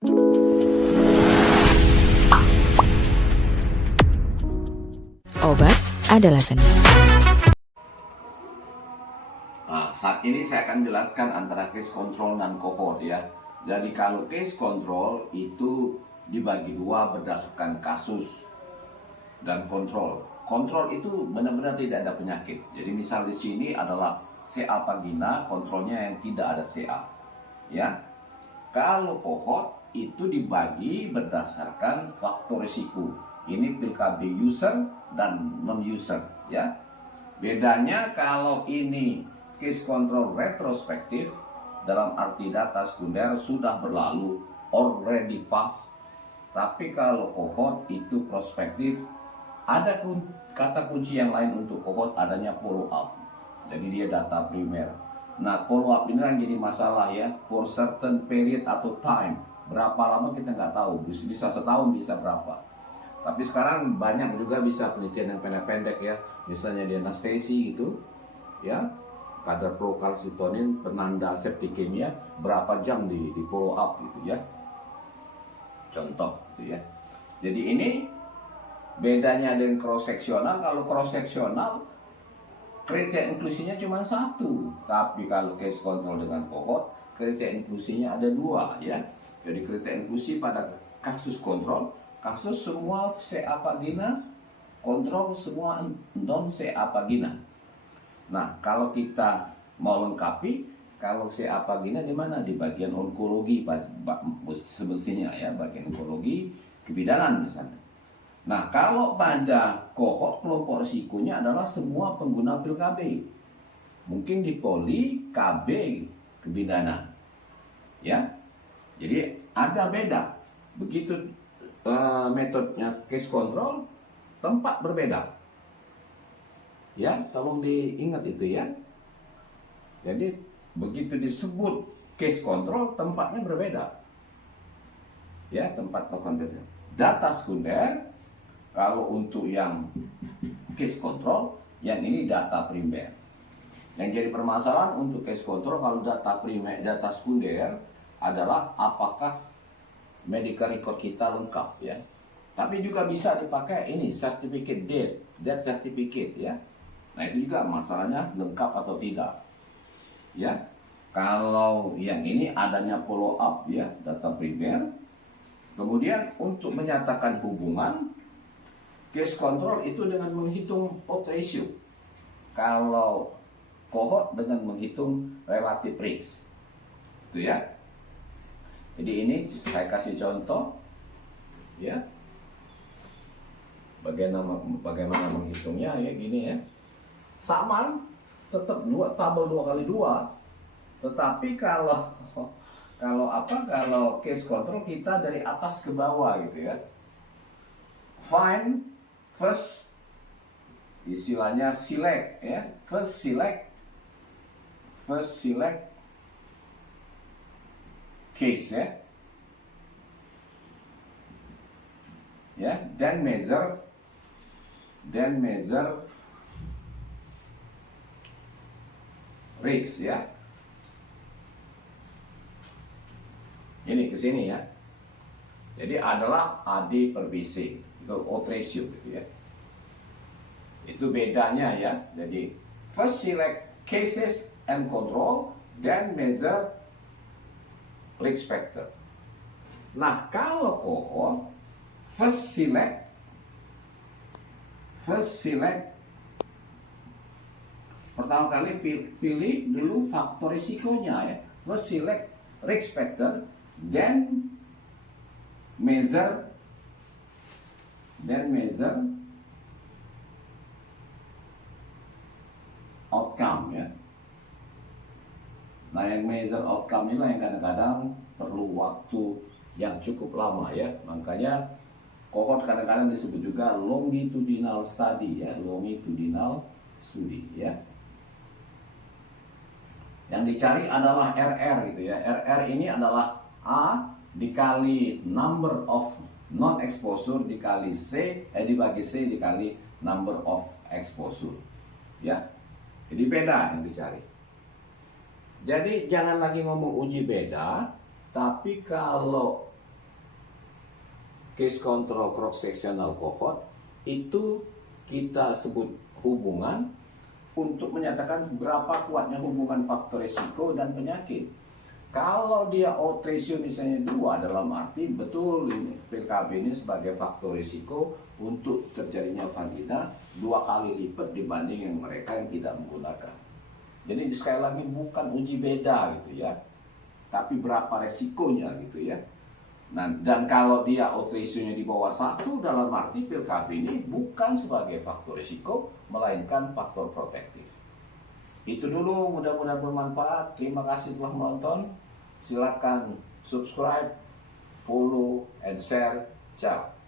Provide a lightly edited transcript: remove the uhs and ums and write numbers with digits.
Obat adalah seni. Saat ini saya akan jelaskan antara case control dan cohort ya. Jadi kalau case control itu dibagi dua berdasarkan kasus dan kontrol. Kontrol itu benar-benar tidak ada penyakit. Jadi misal di sini adalah CA vagina, kontrolnya yang tidak ada CA. Ya. Kalau cohort itu dibagi berdasarkan faktor risiko. Ini pil KB user dan non user ya. Bedanya kalau ini case control retrospektif dalam arti data sekunder sudah berlalu, already pass. Tapi kalau cohort itu prospektif, ada kata kunci yang lain untuk cohort, adanya follow up. Jadi dia data primer. Nah, follow up ini yang jadi masalah ya, for certain period atau time. Berapa lama kita nggak tahu, bisa setahun, bisa berapa. Tapi sekarang banyak juga bisa penelitian yang pendek-pendek ya, misalnya di anestesi gitu, ya, kadar prokalsitonin penanda septikemia berapa jam di follow up gitu ya. Contoh gitu ya. Jadi ini bedanya dengan cross seksional. Kalau cross seksional kriteria inklusinya cuma satu, tapi kalau case control dengan cohort kriteria inklusinya ada dua ya. Jadi kriteria inklusi pada kasus kontrol, kasus semua CA vagina, kontrol semua non CA vagina. Nah, kalau kita mau lengkapi, kalau CA vagina di mana? Di bagian onkologi semestinya ya, bagian onkologi, kebidanan misalnya. Nah, kalau pada cohort kelompok risikonya adalah semua pengguna pil KB. Mungkin di poli, KB, kebidanan. Ya. Jadi ada beda. Begitu metodenya case control, tempat berbeda. Ya, tolong diingat itu ya. Jadi begitu disebut case control, tempatnya berbeda. Ya, tempat melakukan data sekunder. Kalau untuk yang case control, yang ini data primer. Yang jadi permasalahan untuk case control kalau data primer, data sekunder adalah apakah medical record kita lengkap ya. Tapi juga bisa dipakai ini certificate death certificate ya. Nah, itu juga masalahnya lengkap atau tidak. Ya. Kalau yang ini adanya follow up ya, data primer. Kemudian untuk menyatakan hubungan case control itu dengan menghitung odds ratio. Kalau cohort dengan menghitung relative risk. Itu ya. Jadi ini saya kasih contoh ya. Bagaimana menghitungnya ya, gini ya. Sama tetap tabel 2x2. Tetapi kalau case control kita dari atas ke bawah gitu ya. Find first, istilahnya select ya. First select case ya. Ya, then measure risk ya. Ini ke sini ya. Jadi adalah AD per BC, itu odds ratio gitu ya. Itu bedanya ya. Jadi first select cases and control, then measure risk factor. Nah, kalau cohort first select pertama kali pilih dulu faktor risikonya ya. First select risk factor, then measure outcome ya. Nah, yang measure outcome inilah yang kadang-kadang perlu waktu yang cukup lama ya. Makanya cohort kadang-kadang disebut juga longitudinal study ya, longitudinal study ya. Yang dicari adalah RR gitu ya. RR ini adalah A dikali number of non exposure dikali dibagi C dikali number of exposure ya. Jadi beda yang dicari. Jadi jangan lagi ngomong uji beda, tapi kalau case control cross-sectional cohort itu kita sebut hubungan untuk menyatakan berapa kuatnya hubungan faktor resiko dan penyakit. Kalau dia odds ratio misalnya 2, dalam arti betul ini PKB ini sebagai faktor risiko untuk terjadinya vagina 2 kali lipat dibanding yang mereka yang tidak menggunakan. Jadi sekali lagi bukan uji beda gitu ya, tapi berapa resikonya gitu ya. Nah, dan kalau dia odds ratio-nya di bawah 1, dalam arti pil KB ini bukan sebagai faktor risiko, melainkan faktor protektif. Itu dulu, mudah-mudahan bermanfaat. Terima kasih telah menonton. Silakan subscribe, follow, and share. Ciao.